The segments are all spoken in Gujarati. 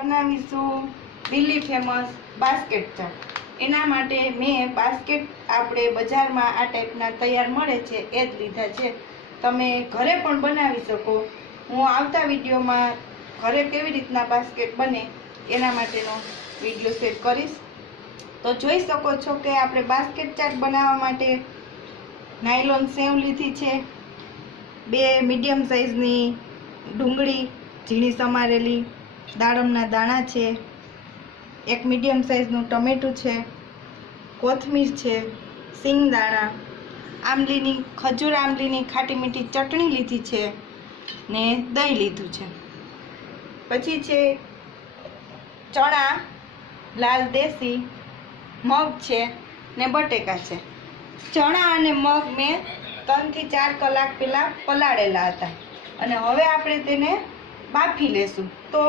બનાવીશું. દિલ્હી ફેમસ બાસ્કેટ ચાટ એના માટે મેં બાસ્કેટ આપણે બજારમાં આ ટાઈપના તૈયાર મળે છે, એ જ લીધા છે. તમે ઘરે પણ બનાવી શકો. હું આવતા વિડીયોમાં ઘરે કેવી રીતના બાસ્કેટ બને એના માટેનો વીડિયો શેર કરીશ. તો જોઈ શકો છો કે આપણે બાસ્કેટ ચાટ બનાવવા માટે નાયલોન સેવ લીધી છે. બે મીડિયમ સાઇઝની ડુંગળી ઝીણી સમારેલી. દાડમના દાણા છે, એક મીડિયમ સાઇઝનું ટમેટું છે, કોથમીર છે સિંગદાણા આંબલીની, ખજૂર આંબલીની ખાટી મીઠી ચટણી લીધી છે ને દહીં લીધું છે. પછી છે ચણા, લાલ દેશી, મગ છે ને બટેકા છે. ચણા અને મગ મેં ત્રણથી ચાર કલાક પહેલાં પલાળેલા હતા. અને હવે આપણે તેને બાફી લેશું. તો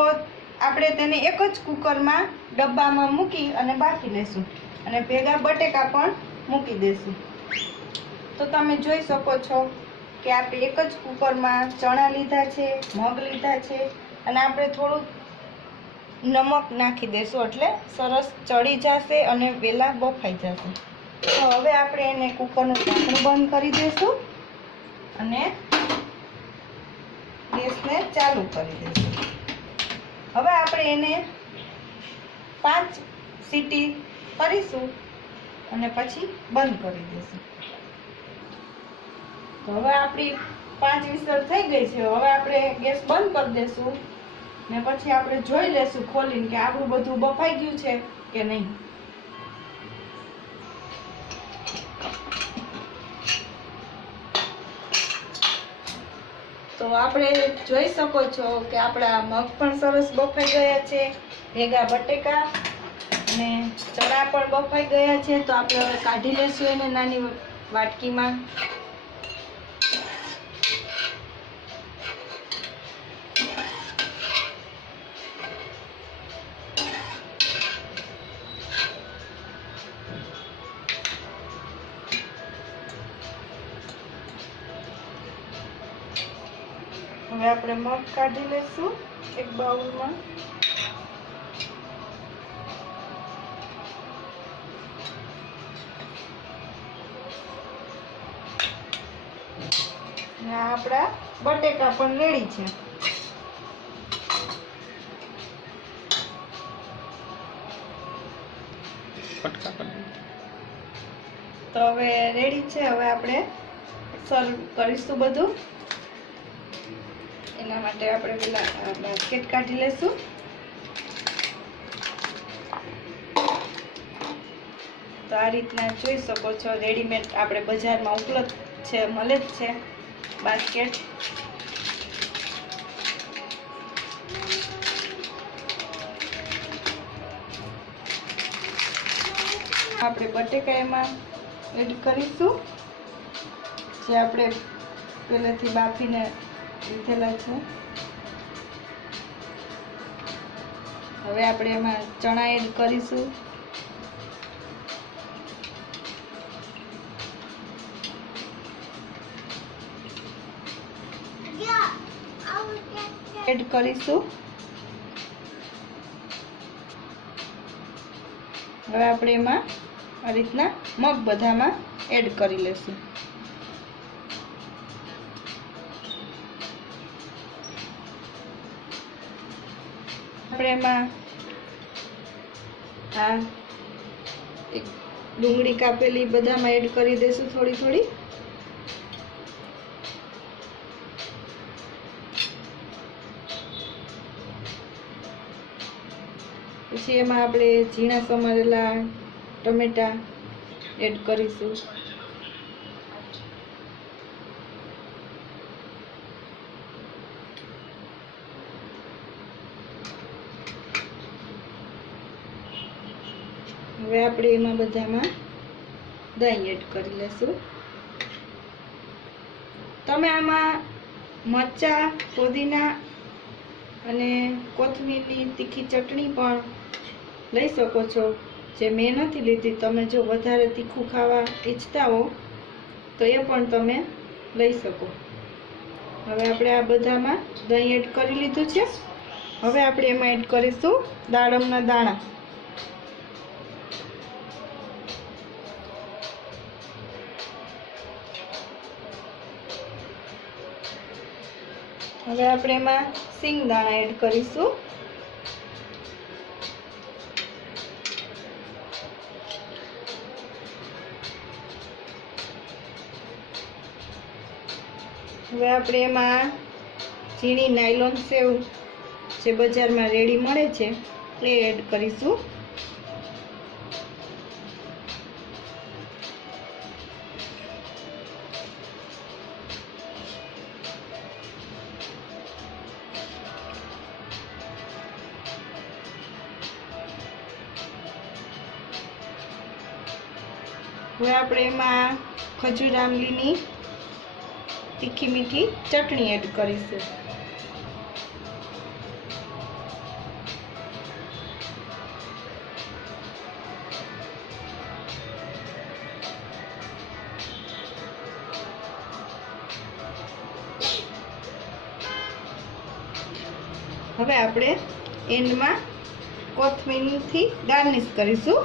આપણે તેને એક જ કુકરમાં ડબ્બામાં મૂકી અને બાફી લેશું. અને ભેગા બટેકા પણ મૂકી દેશું. તો તમે જોઈ શકો છો કે આપણે એક જ કુકરમાં ચણા લીધા છે, મગ લીધા છે, અને આપણે થોડું નમક નાખી દેશું એટલે સરસ ચડી જશે અને વેલા બફાઈ જશે. તો હવે આપણે એને કુકરનું ઢાંકણું બંધ કરી દઈશું અને ગેસને ચાલુ કરી દઈશું. હવે આપણે એને પાંચ સીટી કરીશું અને પછી બંધ કરી દઈશું. તો હવે આપણી પાંચ વિસલ થઈ ગઈ છે. હવે આપણે ગેસ બંધ કરી દઈશું ને પછી આપણે જોઈ લેશું ખોલીને કે આપણું બધું બફાઈ ગયું છે કે નહીં. તો આપણે જોઈ શકો છો કે આપણા મગ પણ સરસ બફાઈ ગયા છે, ભેગા બટેકા અને ચણા પણ બફાઈ ગયા છે, તો આપણે હવે કાઢી લઈશું એને નાની વાટકીમાં. હવે આપણે મગ કાઢી લઈશું એક બાઉલમાં. આપણા બટેકા પણ રેડી છે. તો હવે રેડી છે હવે આપણે સર્વ કરીશું બધું. એના માટે આપણે પેલા બાસ્કેટ કાઢી લેશું તો આ રીતના જોઈ શકો છો રેડીમેડ આપણે બજારમાં ઉપલબ્ધ છે, મળે જ છે બાસ્કેટ આપણે બટેકા એમાં એડ કરીશું. જે આપણે પહેલેથી બાફીને લીધેલા છે. હવે આપણે એમાં ચણા એડ કરીશું. એડ કરીશું. હવે આપણે એમાં આ રીતના મગ બધામાં એડ કરી લેશું. આપણે એમાં આ એક ડુંગળી કાપેલી, બધામાં એડ કરી દઈશું થોડી થોડી. પછી એમાં આપણે ઝીણા સમારેલા ટમેટા એડ કરીશું. હવે આપણે એમાં બધામાં દહીં એડ કરી લેશું. તમે આમાં મરચાં, પુદીના અને કોથમીરની તીખી ચટણી પણ લઈ શકો છો. જે મેં નથી લીધી, તમે જો વધારે તીખું ખાવા ઈચ્છતા હો, તો એ પણ તમે લઈ શકો. હવે આપણે આ બધામાં દહીં એડ કરી લીધું છે. હવે આપણે એમાં એડ કરીશું દાડમના દાણા. હવે આપણે એમાં સિંગ દાણા એડ કરીશું. હવે આપણે એમાં ઝીણી નાયલોન સેવ જે બજારમાં રેડી મળે છે, એ એડ કરીશું. હવે આપણે એમાં ખજૂર આંબલીની તીખી મીઠી ચટણી એડ કરીશું. હવે આપણે એન્ડમાં કોથમીરથી ગાર્નિશ કરીશું.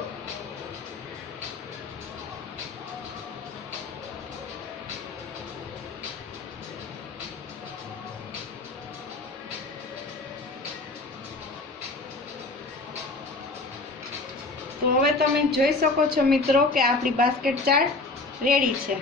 તો હવે તમે જોઈ શકો છો મિત્રો કે આપણી બાસ્કેટ ચાટ રેડી છે.